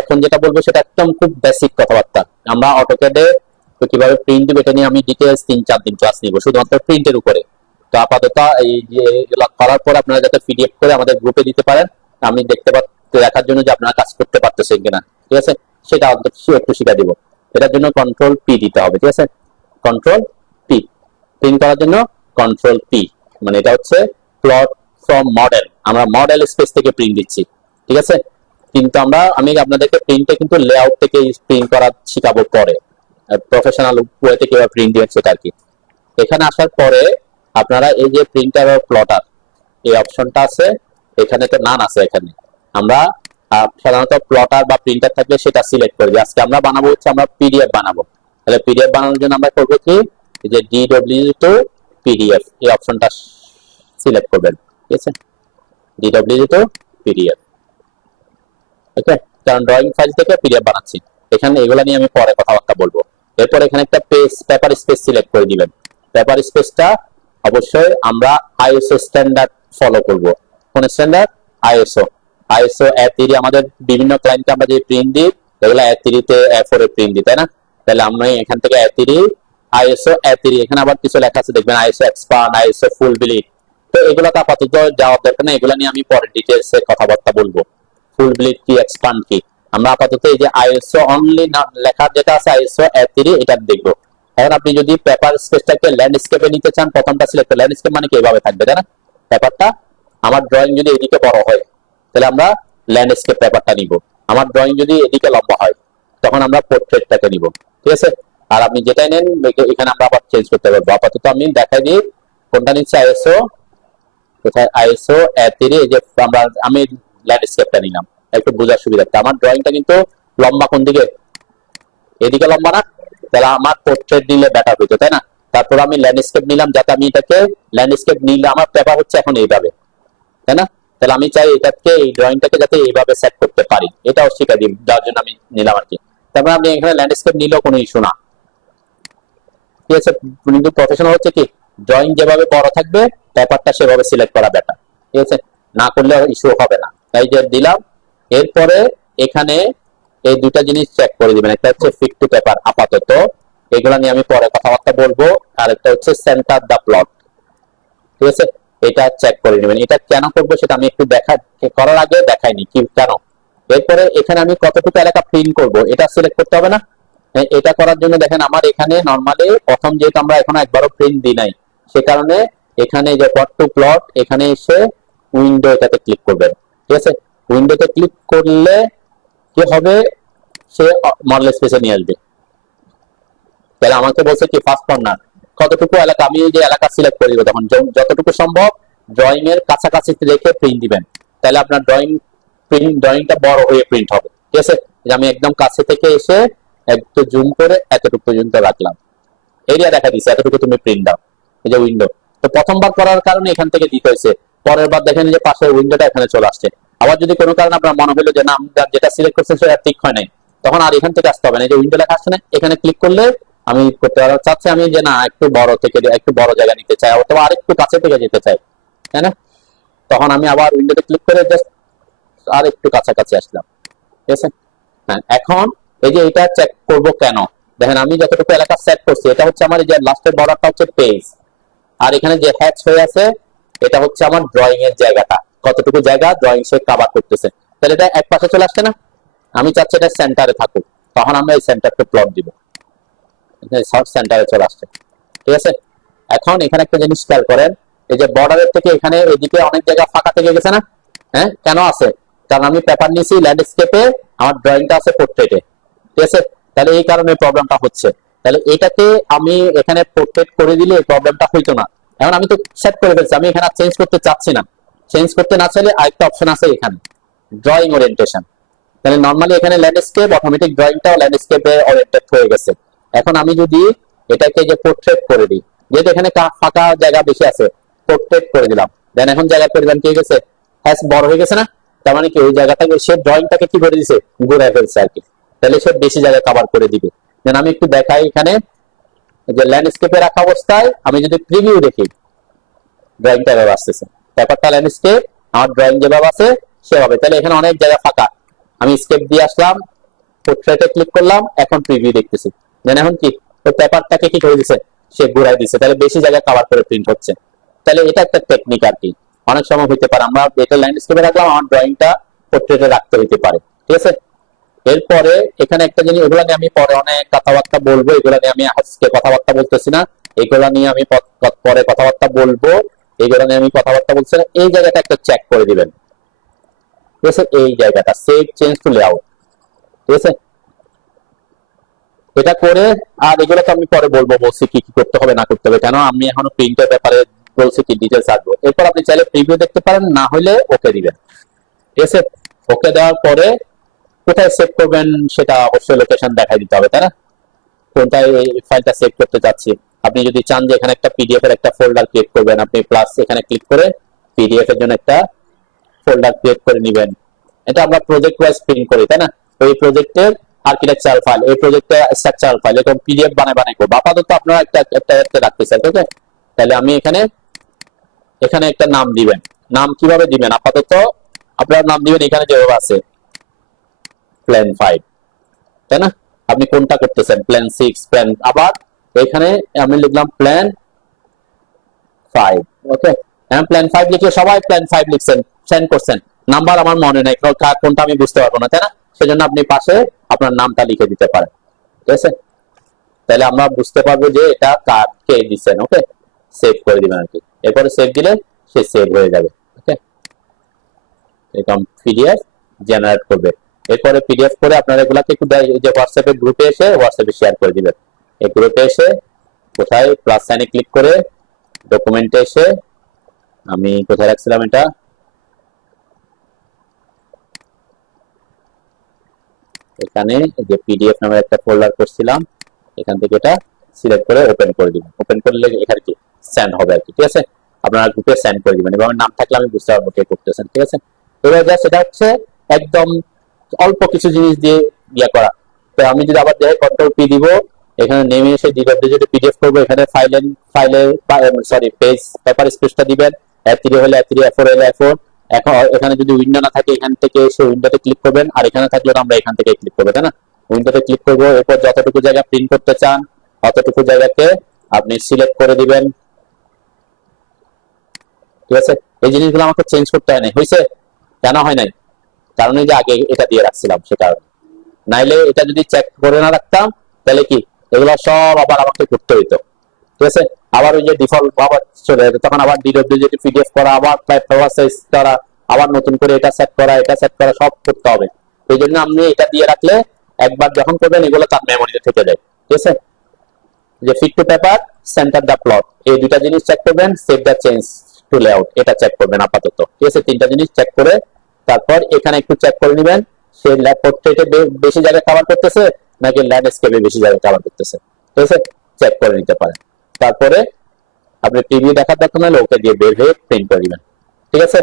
এখন যেটা বলবো সেটা একদম খুব বেসিক কথাবার্তা। আমরা অটোক্যাডে তো কিভাবে প্রিন্ট দিব এটা নিয়ে আমি ডিটেইলস 3-4 দিন ক্লাস নিব শুধুমাত্র প্রিন্টের উপরে। তো আপাতত এই যে এগুলো করার পর আপনারা যাতে পিডিএফ করে আমাদের গ্রুপে দিতে পারেন, আমি দেখার জন্য যে আপনারা কাজ করতে পারতেছেন কিনা, ঠিক আছে, সেটা একটু শিখা দিব। এটার জন্য কন্ট্রোল পি দিতে হবে, ঠিক আছে, কন্ট্রোল পি। প্রিন্ট করার জন্য কন্ট্রোল পি, মানে এটা হচ্ছে প্লট ফ্রম মডেল, আমরা মডেল স্পেস থেকে প্রিন্ট দিচ্ছি, ঠিক আছে। কিন্তু আমি আপনাদেরকে প্রিন্টে কিন্তু লেআউট থেকে প্রিন্ট করা শিখাবো পরে, প্রফেশনাল ওয়েতে কিভাবে প্রিন্ট দিবেন সেটা আর কি। এখানে আসার পরে আপনারা এই যে প্রিন্টার ও প্লটার এই অপশনটা আছে, এখানে তো নান আছে, এখানে আমরা সাধারণত প্লটার বা প্রিন্টার থাকলে সেটা সিলেক্ট করে দিই। আজকে আমরা বানাবো হচ্ছে আমরা পিডিএফ বানাবো। তাহলে পিডিএফ বানানোর জন্য আমরা করবো কি, যে ডিডব্লিউ টু পিডিএফ এই অপশনটা সিলেক্ট করবেন, ঠিক আছে, ডিডব্লিউ টু পিডিএফ, ওকে। কারণ ড্রয়িং ফাইল থেকে পিডিএফ বানাচ্ছি, এখানে এগুলা নিয়ে আমি পরে কথাবার্তা বলবো। এরপর এখানে একটা পেপার স্পেস সিলেক্ট করে দিবেন। পেপার স্পেসটা অবশ্যই আমরা আইএসও স্ট্যান্ডার্ড ফলো করব। কোন স্ট্যান্ডার্ড? আইএসও। আইএসও A3 আমাদের বিভিন্ন ক্লায়েন্টকে আমরা যে প্রিন্ট দিই এগুলো A3 তে A4 এ প্রিন্ট দিই, তাই না? তাহলে আমরা এখান থেকে A3 আইএসও A3, এখানে আবার কিছু লেখা আছে দেখবেন, আইএসও এক্সপান্ড, আইএসও ফুল বিলিট। তো এগুলো তো আপাতত যাওয়ার দরকার নেই, এগুলো নিয়ে আমি পরে ডিটেইলস এ কথাবার্তা বলবো। ফুল বিলিট কি, এক্সপান্ড কি, আমরা আপাতত এই যে আইএসও অনলি লেখা যেটা আছে আইএসও A3 এটা দেখবো। এখন আপনি যদি পেপার স্পেসটাকে ল্যান্ডস্কেপে নিতে চান, প্রথমটা সিলেক্ট করে, ল্যান্ডস্কেপ মানে কি এভাবে থাকবে, তাই না? পেপারটা আমার ড্রয়িং যদি এদিকে বড় হয় তাহলে আমরা ল্যান্ডস্কেপ পেপারটা নিব। আমার ড্রয়িং যদি এদিকে লম্বা হয় তখন আমরা পোর্ট্রেটটাকে নিব, ঠিক আছে। আর আপনি যেটাই নেন এখানে আমরা আবার চেঞ্জ করতে পারবো। আপাতত আমি দেখাই দিই কোনটা নিচ্ছে, আইএসও কোথায়, আইএসও A3, এই যে আমি ল্যান্ডস্কেপটা নিলাম একটু বোঝার সুবিধার্থে। আমার ড্রয়িংটা কিন্তু লম্বা কোন দিকে, এদিকে লম্বা না, তাহলে আমার পোর্ট্রেট নিলে বেটার হইতো, তাই না? তারপর আমি ল্যান্ডস্কেপ নিলাম, যাতে আমি এটাকে ল্যান্ডস্কেপ নিলে আমার পেপার হচ্ছে এখন এইভাবে, তাই না? তাহলে আমি চাই এটাকে, এই ড্রয়িংটাকে যাতে এইভাবে সেট করতে পারি, এটাও শিখা দিই, যার জন্য আমি নিলাম আর কি। তারপর আপনি এখানে ল্যান্ডস্কেপ নিলেও কোনো ইস্যু না, ঠিক আছে। কিন্তু প্রফেশনাল হচ্ছে কি, ড্রয়িং যেভাবে বড় থাকবে পেপারটা সেভাবে সিলেক্ট করা বেটার, ঠিক আছে, না করলে ইস্যু হবে না। তাই যে দিলাম। এরপরে এখানে এই দুটা জিনিস চেক করে দিবেন, একটা হচ্ছে ফিট টু পেপার, আপাতত এগুলা নিয়ে আমি পরে কথাবার্তা বলবো। আর একটা হচ্ছে সেন্টার দা প্লট, ঠিক আছে, এটা চেক করে নেবেন। এটা কেন করবো সেটা আমি একটু করার আগে দেখাইনি কি কেন। এরপরে এখানে আমি কতটুকু এলাকা প্রিন্ট করব এটা সিলেক্ট করতে হবে না? এটা করার জন্য দেখেন আমার এখানে নরমালি প্রথম যেহেতু আমরা এখন একবারও প্রিন্ট দিই নাই, সে কারণে এখানে যে প্লট টু প্লট, এখানে এসে উইন্ডো এটাতে ক্লিক করবেন, ঠিক আছে। উইন্ডোতে ক্লিক করলে কি হবে, সে মডেল স্পেসে নিয়ে আসবে। তাহলে আমাকে বলছে কি ফার্স্ট কর্নার কতটুকু এলাকা, আমি যে এলাকা সিলেক্ট করে দিব, তখন যতটুকু সম্ভব ড্রয়িং এর কাছাকাছি রেখে প্রিন্ট দিবেন, তাহলে আপনার ড্রয়িংটা বড় হয়ে প্রিন্ট হবে, ঠিক আছে। আমি একদম কাছে থেকে এসে একটু জুম করে এতটুকু পর্যন্ত রাখলাম, এরিয়া দেখা দিচ্ছে, এতটুকু তুমি প্রিন্ট দাও, এই যে উইন্ডো। তো প্রথমবার করার কারণে এখান থেকে দিতে হয়েছে, পরের বার দেখেন যে পাশের উইন্ডোটা এখানে চলে আসছে। আবার যদি কোনো কারণে আপনার মনে হলো যে না আমরা যেটা সিলেক্ট করছেন সেটা ঠিক হয় নাই, তখন আর এখান থেকে আসতে হবে না, এই যে উইন্ডো লেখা আসছে না, এখানে ক্লিক করলে আমি করতে চাচ্ছি আমি যে না একটু বড় থেকে একটু বড় জায়গা নিতে চাই, অথবা আরেকটু কাছে থেকে যেতে চাই, তাই না? তখন আমি আবার উইন্ডোতে ক্লিক করে জাস্ট আর একটু কাছাকাছি আসলাম, ঠিক আছে। হ্যাঁ, এখন এই যে এটা চেক করব কেন, দেখেন আমি যতটুকু এলাকা সেট করছি এটা হচ্ছে আমার এই যে লাস্টের বর্ডারটা হচ্ছে পেজ, আর এখানে যে হ্যাচ হয়ে আছে এটা হচ্ছে আমার ড্রয়িং এর জায়গাটা, কতটুকু জায়গা ড্রয়িং সে কভার করতেছে। তাহলে এটা এক পাশে চলে আসছে না, আমি চাচ্ছি এটা সেন্টারে থাকুক, তখন আমরা এই সেন্টারকে প্লট দিব, সব সেন্টারে চলে আসছে, ঠিক আছে। এখন এখানে একটা জিনিস খেয়াল করেন, এই যে বর্ডারের থেকে এখানে এদিকে অনেক জায়গা ফাঁকা থেকে গেছে না, হ্যাঁ কেন আছে, কারণ আমি পেপার নিয়েছি ল্যান্ডস্কেপে, আমার ড্রয়িংটা আছে পোর্ট্রেটে, ঠিক আছে। তাহলে এই কারণে প্রবলেমটা হচ্ছে। তাহলে এটাকে আমি এখানে পোর্ট্রেট করে দিলে প্রবলেমটা হইতো না। এখন আমি তো সেট করে ফেলছি, আমি এখানে চেঞ্জ করতে চাচ্ছি না। চেঞ্জ করতে না চাইলে আরেকটা অপশন আছে এখানে, ড্রয়িং ওরিয়েন্টেশন। তাহলে নরমালি এখানে ল্যান্ডস্কেপ, অটোমেটিক ড্রয়িংটাও ল্যান্ডস্কেপে ওরিয়েন্টেড হয়ে গেছে। এখন আমি যদি এটাকে যে পোর্ট্রেট করে দিই, যেহেতু এখানে ফাঁকা জায়গা বেশি আছে, পোর্ট্রেট করে দিলাম, দেন এখন জায়গা পরিমাণ কি হয়ে গেছে, হ্যাঁ বড় হয়ে গেছে না, তার মানে কি ওই জায়গাটাকে সে ড্রয়িংটাকে কি করে দিছে, ঘুরে ফেলছে আর কি। তাহলে সে বেশি জায়গা কভার করে দিবে। দেন আমি একটু দেখাই এখানে যে ল্যান্ডস্কেপে রাখা অবস্থায় আমি যদি প্রিভিউ দেখি, ড্রয়িংটা এভাবে আসতেছে, ব্যাপারটা ল্যান্ডস্কেপ আমার ড্রয়িং যেভাবে আছে সেভাবে, তাহলে এখানে অনেক জায়গা ফাঁকা, আমি স্কেপ দিয়ে আসলাম, পোর্ট্রেটে ক্লিক করলাম, এখন প্রিভিউ দেখতেছি, দেন এখন কি ওই পেপারটাকে কি করে দিছে, সে ঘুরাই দিছে, তাহলে বেশি জায়গা কভার করে প্রিন্ট হচ্ছে। তাহলে এটা একটা টেকনিক আর কি। অনেক সময় হইতে পারে আমরা এটা ল্যান্ডস্কেপে রাখলাম, আমার ড্রয়িংটা পোর্ট্রেটে রাখতে হইতে পারে, ঠিক আছে। এরপরে এখানে একটা জিনিস, এগুলো নিয়ে আমি পরে অনেক কথাবার্তা বলবো, এগুলো নিয়ে আমি আজকে কথাবার্তা বলতেছি না, এগুলো নিয়ে আমি পরে কথাবার্তা বলবো, এগুলো নিয়ে আমি কথাবার্তা বলছি না। এই জায়গাটা একটা চেক করে দিবেন, ঠিক আছে, এই জায়গাটা সেভ চেঞ্জ টু লেআউট, ঠিক আছে। এটা করে, আর এগুলো তো আমি পরে বলবো, বলছি কি কি করতে হবে না করতে হবে, কেন আমি এখনো প্রিন্টের ব্যাপারে বলছি কি ডিটেলস আসবো। এরপর আপনি চাইলে প্রিভিউ দেখতে পারেন, না হলে ওকে দিবেন, ঠিক আছে। ওকে দেওয়ার পরে কোথায় সেভ করবেন সেটা অবশ্যই লোকেশন দেখাই দিতে হবে, তাই না, কোনটায় এই ফাইলটা সেভ করতে চাচ্ছি। আপনি যদি চান যে এখানে একটা পিডিএফ এর একটা ফোল্ডার ক্রিয়েট করবেন, আপনি প্লাস এখানে ক্লিক করে পিডিএফ এর জন্য একটা ফোল্ডার ক্রিয়েট করে নেবেন। এটা আমরা প্রজেক্ট ওয়াইজ প্রিন্ট করি, তাই না। ওই প্রজেক্টের আর্কিটেকচারাল ফাইল, এই প্রজেক্টে স্ট্রাকচারাল ফাইল, এরকম পিডিএফ বানাই করবো। আপাতত আপনারা একটা রাখতে চাই, ওকে। তাহলে আমি এখানে একটা নাম দিবেন। নাম কিভাবে দিবেন, আপাতত আপনার নাম দিবেন এখানে যেভাবে আছে প্ল্যান 5, তাই না। আপনি কোনটা করতেছেন, প্ল্যান 6, প্ল্যান, আবার এখানে আমি লিখলাম প্ল্যান 5, ওকে। এখন প্ল্যান 5 লিখে সবাই প্ল্যান 5 লিখছেন, সেন্ড করছেন, নাম্বার আমার মনে নেই কোনটা, আমি বুঝতে পারবো না, তাই না। সেজন্য আপনি পাশে আপনার নামটা লিখে দিতে পারেন, ঠিক আছে। তাহলে আমরা বুঝতে পারবো যে এটা কার, কে দিচ্ছেন, ওকে। সেভ করে দিবেন আর কি, এরপরে সেভ দিলে সে সেভ হয়ে যাবে, ওকে। এরকম পিডিএফ জেনারেট করবে। এরপরে পিডিএফ করে আপনারা এগুলাকে একটু যে হোয়াটসঅ্যাপে গ্রুপে এসে হোয়াটসঅ্যাপে শেয়ার করে দিবেন। এই গ্রুপে এসে কোথায় প্লাস সাইনে ক্লিক করে ডকুমেন্টে এসে, আমি কোথায় রাখছিলাম এটা, এখানে যে পিডিএফ নামের একটা ফোল্ডার করছিলাম, এখান থেকে এটা সিলেক্ট করে ওপেন করে দিবেন। ওপেন করলে এখানে কি সেন্ড হবে আর কি, ঠিক আছে। আপনারা গ্রুপে সেন্ড করে দিবেন এবং নাম থাকলে আমি বুঝতে পারবো কে করতেছেন, ঠিক আছে। এবার যা সেটা হচ্ছে একদম অল্প কিছু জিনিস দিয়ে ইয়ে করা। তো আমি যদি আবার যাই কন্ট্রোল পি দিব, এখানে নেমে এসে ডিডব্লিউ পিডিএফ করবো, এখানে সরি পেজ পেপার স্পেসটা দিবেন, A3 হলে A3, A4 হলে A4। এখন এখানে যদি উইন্ডো না থাকে এখান থেকে এসে উইন্ডোতে ক্লিক করবেন, আর এখানে থাকলে আমরা এখান থেকে ক্লিক করবো, তাই না। উইন্ডোতে ক্লিক করবো, এরপর যতটুকু জায়গা প্রিন্ট করতে চান অতটুকু জায়গাকে আপনি সিলেক্ট করে দিবেন, ঠিক আছে। এই জিনিসগুলো আমাকে চেঞ্জ করতে হয় নাই, হয়েছে, কেন হয় নাই, কারণ এই যে আগে এটা দিয়ে রাখছিলাম সে কারণে। নাইলে এটা যদি চেক করে না রাখতাম তাহলে কি এগুলো সব আবার আমাকে করতে হইতো, ঠিক আছে। আবার ওই যে ডিফল্ট আবার চলে যেত, তখন আবার ডিডব্লিউ পিডিএফ করা, আবার ফ্লাইট সাইজ করা, আবার নতুন করে এটা সেট করা, এটা সেট করা, সব করতে হবে। এই জন্য আপনি এটা দিয়ে রাখলে একবার যখন করবেন এগুলো তার মেমোরিতে থেকে যায়, ঠিক আছে। যে fit to paper, centre the plot, এই দুটা জিনিস চেক করবেন, save the change to layout এটা চেক করবেন আপাতত, ঠিক আছে। তিনটা জিনিস চেক করে তারপর এখানে একটু চেক করে নেবেন সে পোর্ট্রেটে বেশি জায়গা কভার করতেছে নাকি ল্যান্ডস্কেপে বেশি জায়গা কভার করতেছে, ঠিক আছে, চেক করে নিতে পারেন। তারপরে আপনি টিভি দেখার দরকার হলে ওকে দিয়ে বের হয়ে প্রিন্ট করে দিবেন, ঠিক আছে।